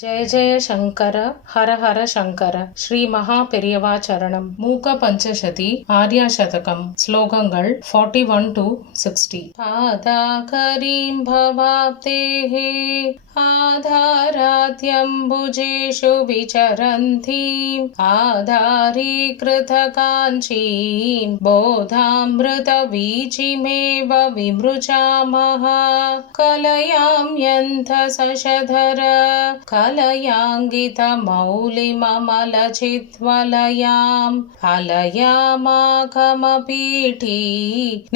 జయ జయ శంకర హర హర శంకర శ్రీ மகா பெரியவா சரணம். மூக பஞ்சசதி ஆர்யா சதகம். ஸ்லோகங்கள் 41 to 60. பாதாகரீம் பவாப்தேஹே आधारात्यम्बुजेषु विचरन्तीम् आधारीकृतकाञ्चीम् बोधामृतवीचिमेव विमृजामः कलयां यन्थसशधर कलयाङ्गितमौलिममलचित्वलयाम् अलयामाकमपीठी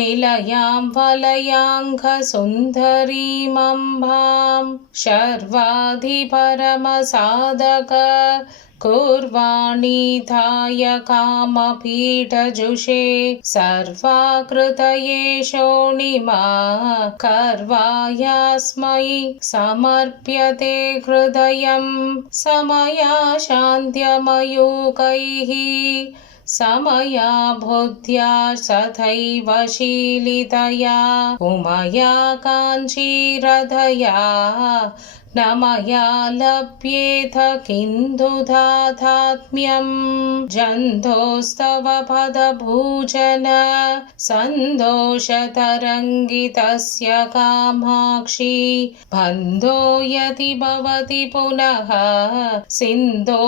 निलयां वलयाङ्घसुन्दरीमम्भाम् शर्वाधिपरमसाधक कुर्वाणीधाय कामपीठजुषे सर्वाकृतये शोणिमा कर्वायास्मै समर्प्यते हृदयं समया शान्त्यमयूकैः समया बुद्ध्या सथैव शीलितया उमया काञ्चीरधया न मया लभ्येथ किन्तु दातात्म्यम् जन्तोस्तव पदभूषण सन्तोषतरङ्गितस्य कामाक्षी बन्धो यदि भवति पुनः सिन्दूरम्बशुभं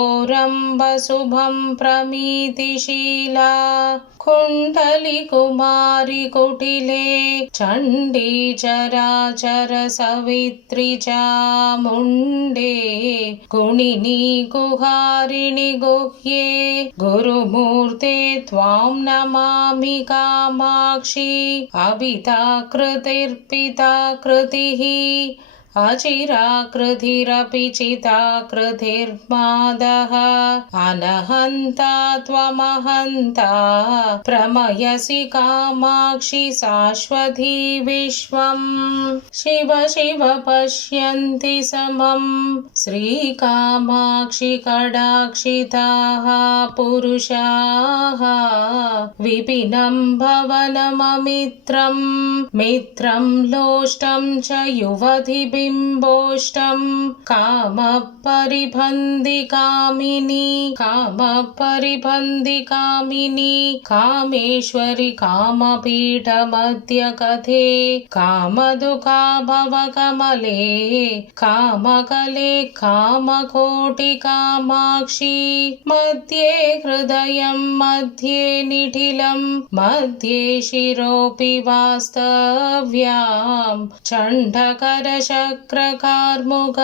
प्रमीतिशीला कुण्डलिकुमारि कुटिले चण्डी चराचर सवित्री चामुण्डे गुणिनी गुहारिणि गुह्ये गुरुमूर्ते त्वां नमामि कामाक्षी अभिताकृतिर्पिताकृतिः अचिराकृतिरपि चिताकृतिर्मादः अनहन्ता त्वमहन्ता प्रमयसि कामाक्षि शाश्वती विश्वम् शिव शिव पश्यन्ति समम् श्रीकामाक्षि कडाक्षिताः पुरुषाः विपिनं भवनममित्रं मित्रं लोष्टं च युवति बिम्बोष्टं कामपरिबन्धिकामिनी कामेश्वरि कामपीठमध्यकथे कामदुःखा भवकमले कामकले कामकोटिकामाक्षी मध्ये हृदयं मध्ये निटिलं मध्ये शिरोऽपि वास्तव्यां चण्डकर शक्रकार्मुक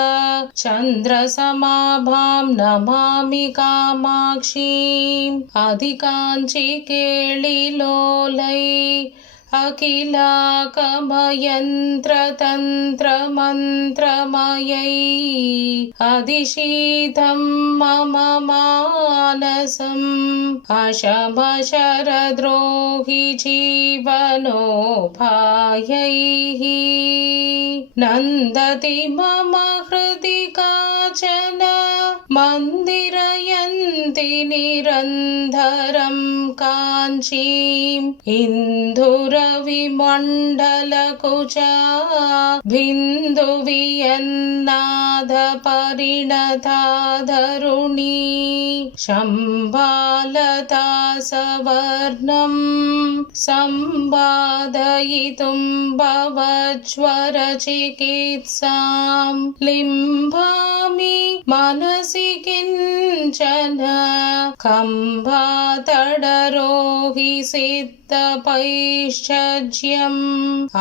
चन्द्रसमाभां नमामि कामाक्षीम् अधिकाञ्चि केळिलोलै अखिलाकमयन्त्रतन्त्रमन्त्रमयै अधिशीतं मम मानसम् अशमशरद्रोहि जीवनोपायैः नन्दति मम हृदि काचन मन्दिरयन्ति निरन्तरं काञ्चीम् इन्दुरविमण्डलकुचा बिन्दुवियन्नादपरिणताधरुणी शम्बालता सवर्णं सम्पादयितुं भवज्वरचिकित्सां लिम्बामि मनसि किञ्चन कम्भातडरोहि सिद्धपैश्चर्यम्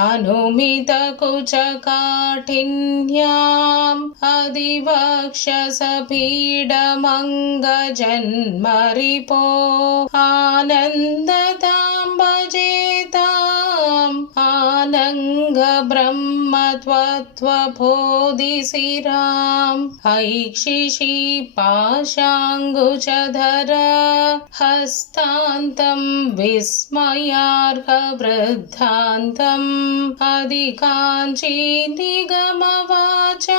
अनुमितकुचकाठिन्याम् अधिवक्षसपीडमङ्गजन्मरिपो आनन्दतां भजेताम् आनङ्गब्रह्म त्वत्वबोधिशिराम् ऐक्षिषि पाशाङ्कुशधर हस्तान्तं विस्मयार्हवृद्धान्तम् अधिकाञ्चि निगमवाचां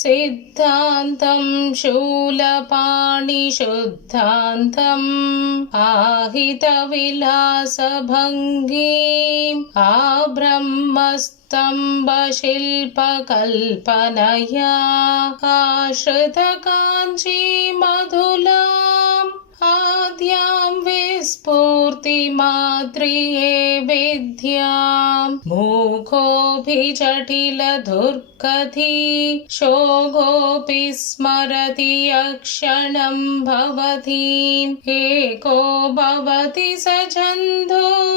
सिद्धान्तं शूलपाणिशुद्धान्तम् आहितविलासभङ्गीम् आब्रह्मस्त स्तम्भशिल्पकल्पनया आश्रितकाञ्चीमधुलाम् आद्यां विस्फूर्तिमाद्रिये विद्याम् मूकोऽभिजटिलदुर्गती शोकोऽपि स्मरति यक्षणं भवतीम् एको भवति स जन्धो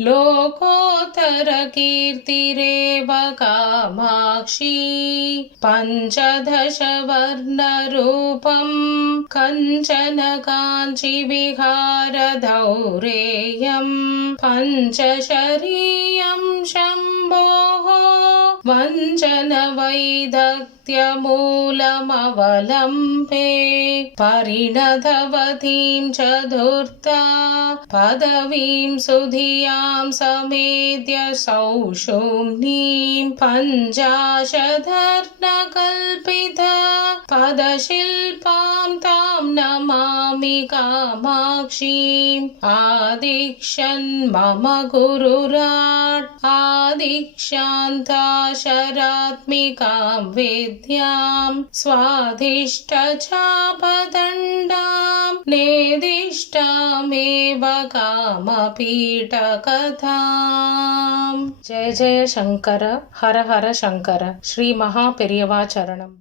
लोकोत्तरकीर्तिरेव कामाक्षी पञ्चदशवर्णरूपम् कञ्चन काञ्चीविहारधौरेयम् पञ्चशरीयं शम्भोः वञ्चनवैदग्ध्यमूलमवलम्बे परिणतवतीं च धूर्ता पदवीं सुधियां समेत्य सौषुम्नीं पञ्चाशदर्णकल्पिता पदशिल्पां तां नमामि कामाक्षीम् आदिक्षन् मम गुरुराट् आदिक्षान्ता शरात्मिकां विद्यां स्वाधिष्ठचापदण्डां नेदिष्टामेव कामपीठकथाम्. जय जय शंकर, हर हर शंकर. श्री महापेरियवा चरणम्.